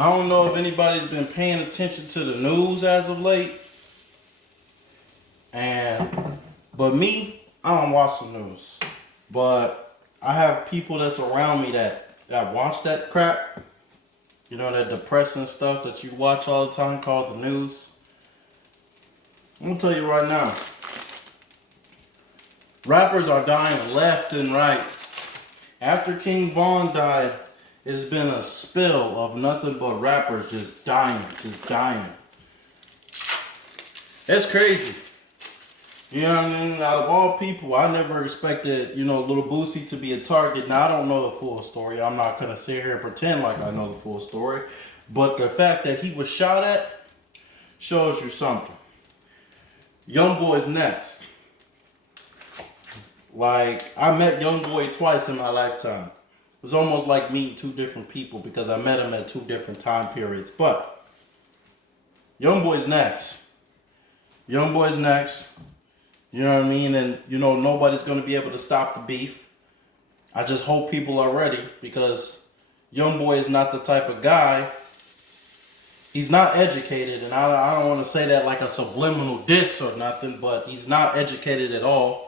I don't know if anybody's been paying attention to the news as of late, but me, I don't watch the news. But I have people that's around me that watch that crap. You know, that depressing stuff that you watch all the time called the news. I'm gonna tell you right now. Rappers are dying left and right. After King Von died, it's been a spill of nothing but rappers just dying. That's crazy. You know what I mean? Out of all people, I never expected, Little Boosie to be a target. Now, I don't know the full story. I'm not going to sit here and pretend like I know the full story. But the fact that he was shot at shows you something. YoungBoy's next. Like, I met YoungBoy twice in my lifetime. It was almost like meeting two different people because I met him at two different time periods. But YoungBoy's next. YoungBoy's next. You know what I mean? And, nobody's going to be able to stop the beef. I just hope people are ready because YoungBoy is not the type of guy. He's not educated. And I don't want to say that like a subliminal diss or nothing, but he's not educated at all.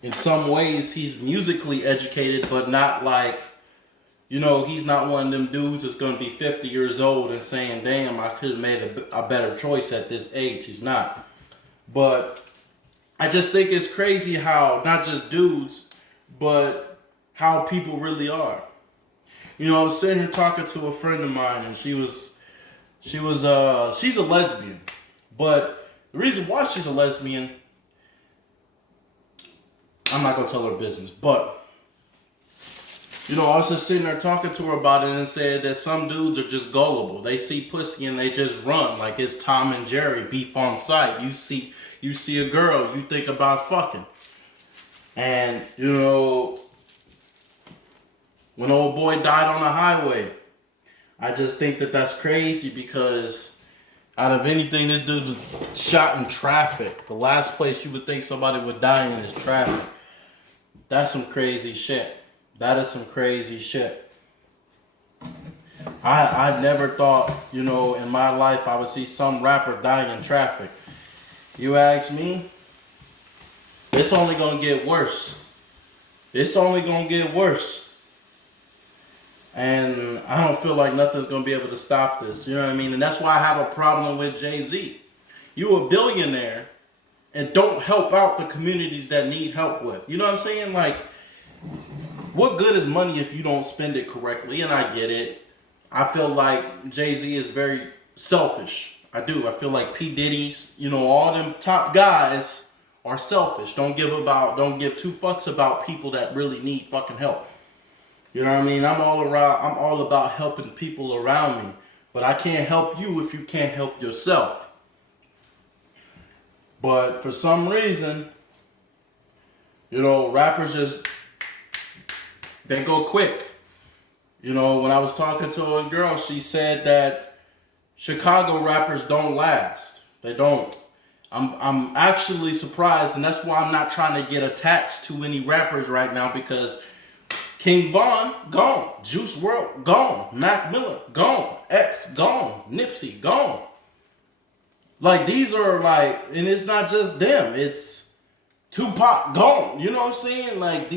In some ways, he's musically educated, but not like, he's not one of them dudes that's going to be 50 years old and saying, damn, I could have made a better choice at this age. He's not. But I just think it's crazy how not just dudes, but how people really are. I was sitting here talking to a friend of mine, and she's a lesbian. But the reason why she's a lesbian, I'm not gonna tell her business, but I was just sitting there talking to her about it and said that some dudes are just gullible. They see pussy and they just run like it's Tom and Jerry, beef on sight. You see a girl, you think about fucking. And, when old boy died on the highway, I just think that that's crazy because out of anything, this dude was shot in traffic. The last place you would think somebody would die in is traffic. That's some crazy shit. That is some crazy shit. I never thought, in my life I would see some rapper die in traffic. You ask me, it's only gonna get worse. It's only gonna get worse. And I don't feel like nothing's gonna be able to stop this. You know what I mean? And that's why I have a problem with Jay-Z. You a billionaire and don't help out the communities that need help with. You know what I'm saying? Like, what good is money if you don't spend it correctly? And I get it. I feel like Jay-Z is very selfish. I do. I feel like P. Diddy's, all them top guys are selfish. Don't give two fucks about people that really need fucking help. You know what I mean? I'm all about helping people around me. But I can't help you if you can't help yourself. But for some reason, rappers they go quick. When I was talking to a girl, she said that Chicago rappers don't last. They don't. I'm actually surprised, and that's why I'm not trying to get attached to any rappers right now because King Von, gone. Juice WRLD, gone. Mac Miller, gone. X, gone. Nipsey, gone. Like, these are like, and it's not just them. It's Tupac, gone. You know what I'm saying? Like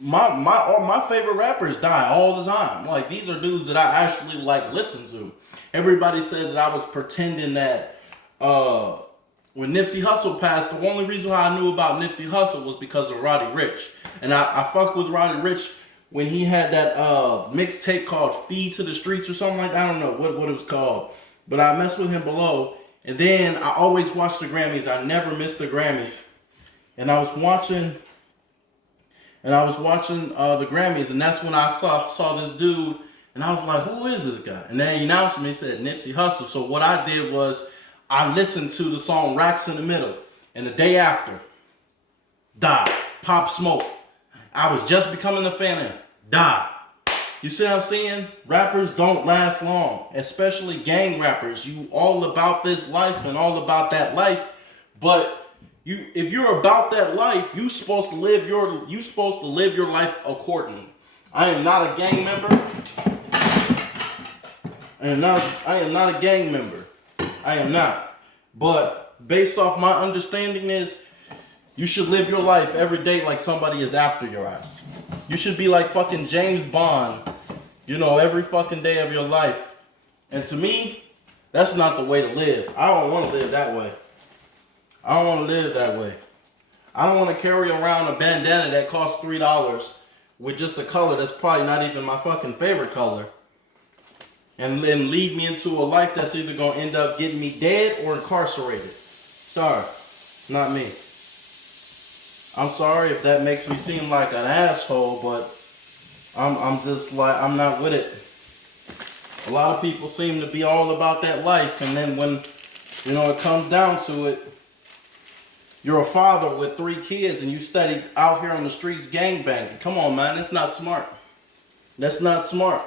my favorite rappers die all the time. Like, these are dudes that I actually listen to. Everybody said that I was pretending that when Nipsey Hussle passed, the only reason why I knew about Nipsey Hussle was because of Roddy Ricch. And I fucked with Roddy Ricch when he had that mixtape called Feed to the Streets or something like that. I don't know what it was called. But I messed with him below. And then I always watched the Grammys. I never missed the Grammys. And I was watching the Grammys, and that's when I saw this dude, and I was like, who is this guy? And then he announced me, he said Nipsey Hussle. So what I did was I listened to the song Racks in the Middle, and the day after, died. Pop Smoke. I was just becoming a fan of him. Died. You see what I'm saying? Rappers don't last long, especially gang rappers. You all about this life and all about that life, but if you're about that life, you supposed to live your life accordingly. I am not a gang member. I am not a gang member. I am not. But based off my understanding is, you should live your life every day like somebody is after your ass. You should be like fucking James Bond, every fucking day of your life. And to me, that's not the way to live. I don't want to live that way. I don't want to live that way. I don't want to carry around a bandana that costs $3 with just a color that's probably not even my fucking favorite color. And then lead me into a life that's either going to end up getting me dead or incarcerated. Sorry, not me. I'm sorry if that makes me seem like an asshole, but I'm just like, I'm not with it. A lot of people seem to be all about that life, and then when, it comes down to it, you're a father with 3 kids and you study out here on the streets gangbanging. Come on, man, that's not smart. That's not smart.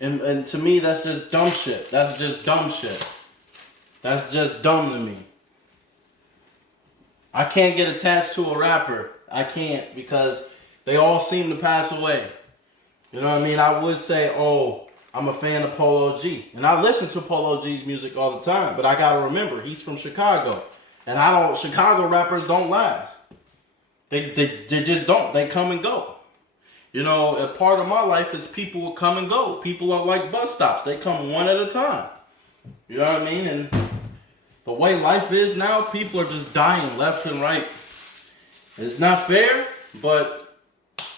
And to me, that's just dumb shit. That's just dumb shit. That's just dumb to me. I can't get attached to a rapper. I can't, because they all seem to pass away. You know what I mean? I would say, oh, I'm a fan of Polo G. And I listen to Polo G's music all the time. But I got to remember, he's from Chicago. And Chicago rappers don't last. They just don't. They come and go. A part of my life is people will come and go. People are like bus stops. They come one at a time. You know what I mean? And the way life is now, people are just dying left and right. It's not fair, but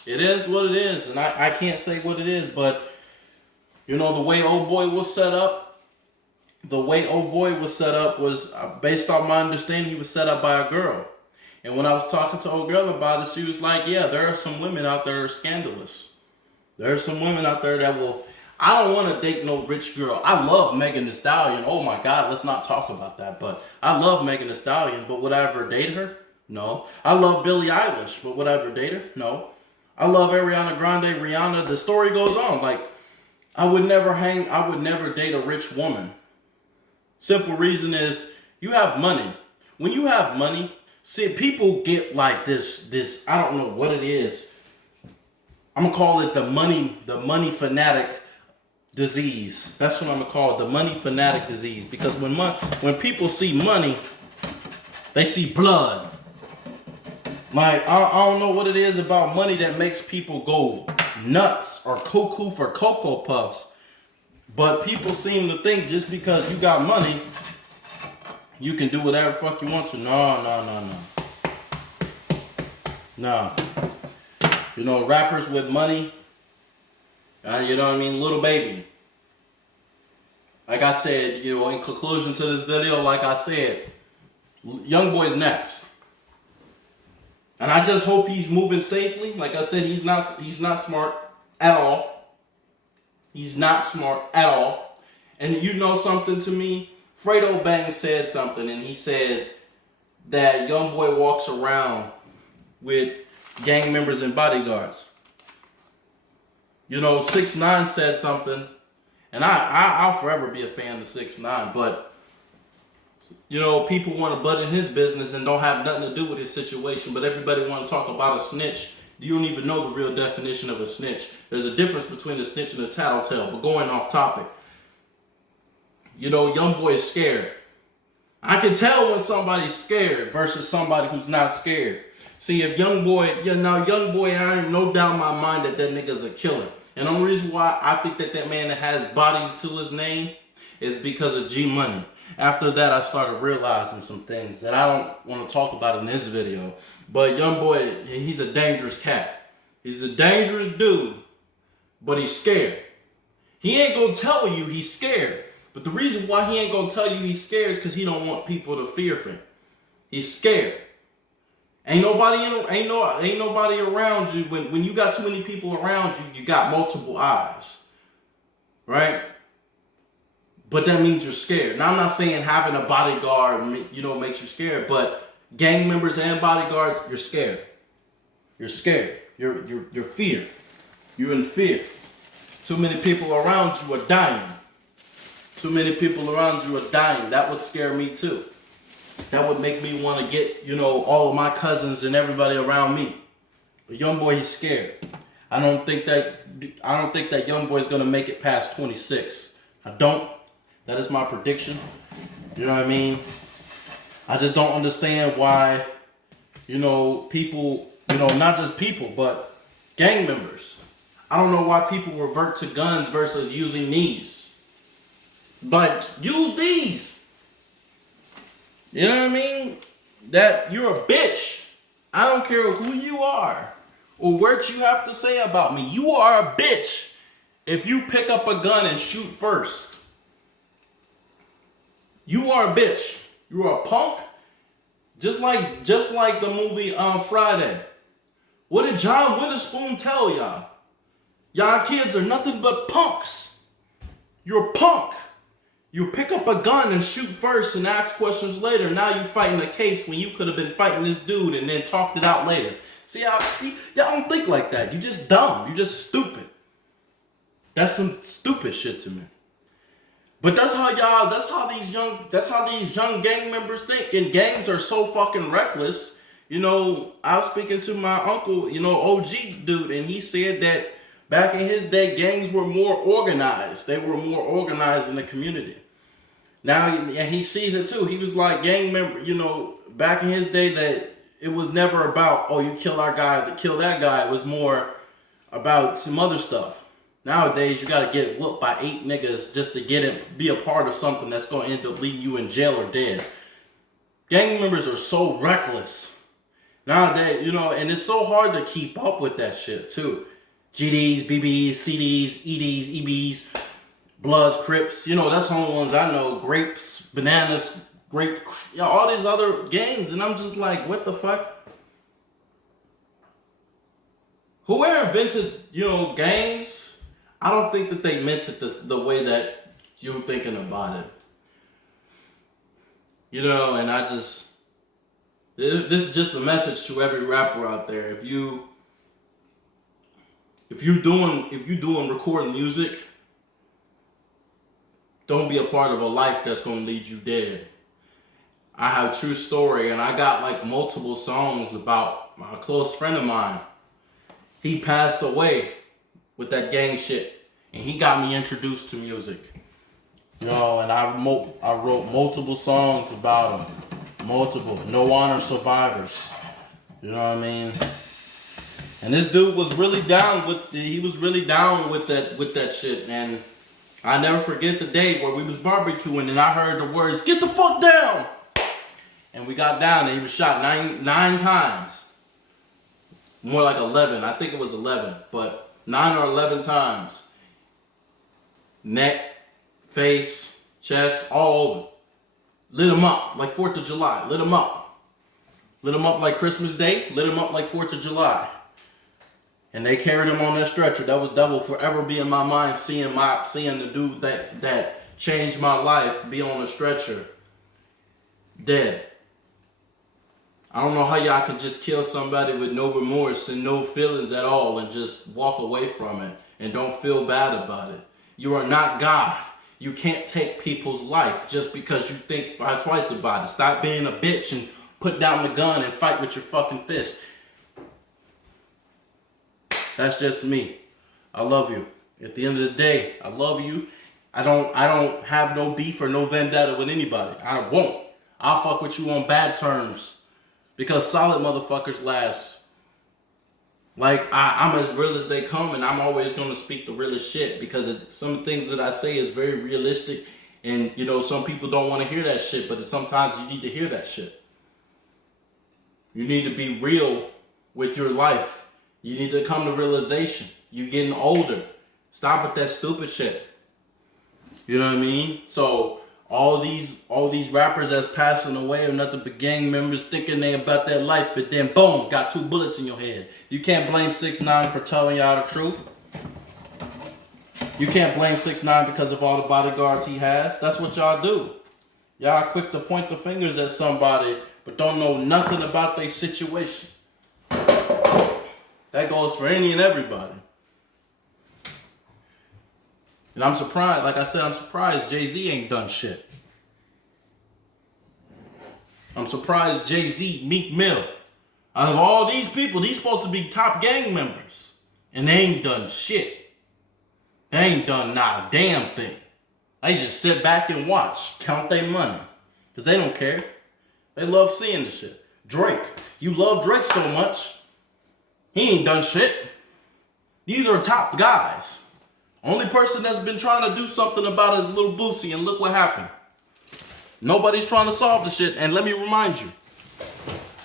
it is what it is. And I can't say what it is, but the way Old Boy was set up, was based on my understanding, he was set up by a girl. And when I was talking to old girl about it, she was like, yeah, there are some women out there that are scandalous. There are some women out there that will... I don't want to date no rich girl. I love Megan Thee Stallion. Oh my God, let's not talk about that. But I love Megan Thee Stallion, but would I ever date her? No. I love Billie Eilish, but would I ever date her? No. I love Ariana Grande, Rihanna. The story goes on. Like, I would never date a rich woman. Simple reason is, you have money. When you have money, see, people get like this, I don't know what it is. I'm gonna call it the money fanatic disease. That's what I'm gonna call it, the money fanatic disease. Because when people see money, they see blood. Like, I don't know what it is about money that makes people go nuts or cuckoo for Cocoa Puffs. But people seem to think just because you got money, you can do whatever fuck you want to. No. Rappers with money, you know what I mean? Little Baby. Like I said, in conclusion to this video, like I said, Young Boy's next. And I just hope he's moving safely. Like I said, he's not smart at all. He's not smart at all. And you know something to me? Fredo Bang said something, and he said that Young Boy walks around with gang members and bodyguards. 6ix9ine said something, and I'll forever be a fan of 6ix9ine, but people want to butt in his business and don't have nothing to do with his situation, but everybody want to talk about a snitch. You don't even know the real definition of a snitch. There's a difference between a snitch and a tattletale, but going off topic. Young Boy is scared. I can tell when somebody's scared versus somebody who's not scared. See, if Young Boy, I ain't no doubt in my mind that nigga's a killer. And the only reason why I think that man that has bodies to his name is because of G Money. After that, I started realizing some things that I don't want to talk about in this video. But Young Boy, he's a dangerous cat. He's a dangerous dude, but he's scared. He ain't gonna tell you he's scared. But the reason why he ain't gonna tell you he's scared is because he don't want people to fear him. He's scared. Ain't nobody around you. When you got too many people around you, you got multiple eyes. Right? But that means you're scared. Now, I'm not saying having a bodyguard, makes you scared, but gang members and bodyguards, you're scared. You're scared. You're fear. You're in fear. Too many people around you are dying. Too many people around you are dying. That would scare me too. That would make me want to get, all of my cousins and everybody around me. But Young Boy, he's scared. I don't think that Young Boy's gonna make it past 26. I don't. That is my prediction. You know what I mean? I just don't understand why, people, not just people, but gang members. I don't know why people revert to guns versus using knees. But use these. You know what I mean? That you're a bitch. I don't care who you are or what you have to say about me. You are a bitch if you pick up a gun and shoot first. You are a bitch. You are a punk. Just like the movie Friday. What did John Witherspoon tell y'all? Y'all kids are nothing but punks. You're a punk. You pick up a gun and shoot first and ask questions later. Now you're fighting a case when you could have been fighting this dude and then talked it out later. Y'all don't think like that. You just dumb. You just stupid. That's some stupid shit to me. But that's how these young gang members think. And gangs are so fucking reckless. I was speaking to my uncle, OG dude, and he said that back in his day, gangs were more organized. They were more organized in the community. Now, and he sees it too. He was like, gang member, back in his day, that it was never about, oh, you kill our guy, kill that guy. It was more about some other stuff. Nowadays, you gotta get whooped by 8 niggas just to be a part of something that's gonna end up leaving you in jail or dead. Gang members are so reckless nowadays, and it's so hard to keep up with that shit too. GDs, BBs, CDs, EDs, EBs, Bloods, Crips, that's the only ones I know. Grapes, Bananas, all these other gangs, and I'm just like, what the fuck? Whoever invented, gangs, I don't think that they meant it the way that you're thinking about it. And this is just a message to every rapper out there. If you doing recording music, don't be a part of a life that's gonna lead you dead. I have a true story, and I got like multiple songs about my close friend of mine. He passed away with that gang shit, and he got me introduced to music. And I wrote multiple songs about him. Multiple. No Honor Survivors. You know what I mean? And this dude was really down with that shit. And I never forget the day where we was barbecuing and I heard the words, "Get the fuck down!" And we got down and he was shot nine times. More like 11. I think it was 11. But 9 or 11 times. Neck, face, chest, all over. Lit him up like 4th of July. Lit him up. Lit him up like Christmas Day. Lit him up like 4th of July. And they carried him on that stretcher. That will forever be in my mind, seeing the dude that changed my life be on a stretcher. Dead. I don't know how y'all can just kill somebody with no remorse and no feelings at all and just walk away from it and don't feel bad about it. You are not God. You can't take people's life just because you think twice about it. Stop being a bitch and put down the gun and fight with your fucking fist. That's just me. I love you. At the end of the day, I love you. I don't have no beef or no vendetta with anybody. I won't. I'll fuck with you on bad terms. Because solid motherfuckers last. Like, I'm as real as they come, and I'm always going to speak the realest shit. Because some things that I say is very realistic. And, some people don't want to hear that shit. But sometimes you need to hear that shit. You need to be real with your life. You need to come to realization. You're getting older. Stop with that stupid shit. You know what I mean? So all these rappers that's passing away are nothing but gang members thinking they about their life, but then boom, got 2 bullets in your head. You can't blame 6ix9ine for telling y'all the truth. You can't blame 6ix9ine because of all the bodyguards he has. That's what y'all do. Y'all quick to point the fingers at somebody, but don't know nothing about their situation. That goes for any and everybody. And I'm surprised, like I said, I'm surprised Jay-Z ain't done shit. I'm surprised Jay-Z, Meek Mill. Out of all these people, these supposed to be top gang members. And they ain't done shit. They ain't done not a damn thing. They just sit back and watch, count their money. Because they don't care. They love seeing the shit. Drake. You love Drake so much. He ain't done shit. These are top guys. Only person that's been trying to do something about it is Lil Boosie, and look what happened. Nobody's trying to solve the shit. And let me remind you,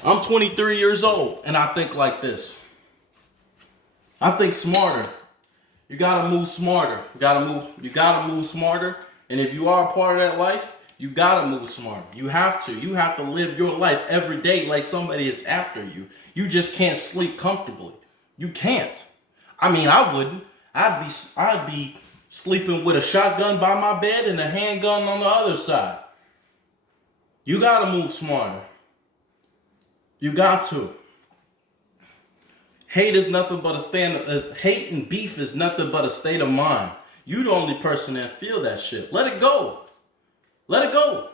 I'm 23 years old, and I think like this. I think smarter. You gotta move smarter. You gotta move smarter. And if you are a part of that life, you gotta move smarter. You have to. You have to live your life every day like somebody is after you. You just can't sleep comfortably. You can't. I mean, I wouldn't. I'd be sleeping with a shotgun by my bed and a handgun on the other side. You gotta move smarter. You got to. Hate is nothing but hate and beef is nothing but a state of mind. You the only person that feel that shit. Let it go. Let it go.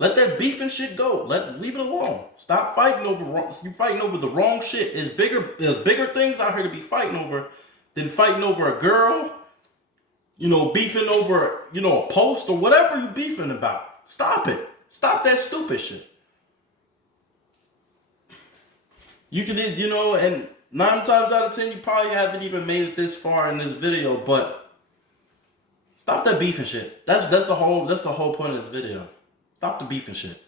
Let that beef and shit go. Leave it alone. Stop fighting over wrong. You fighting over the wrong shit. There's bigger things out here to be fighting over than fighting over a girl. Beefing over, a post or whatever you beefing about. Stop it. Stop that stupid shit. You can, and 9 times out of 10, you probably haven't even made it this far in this video, but stop that beef and shit. That's the whole point of this video. Stop the beef and shit.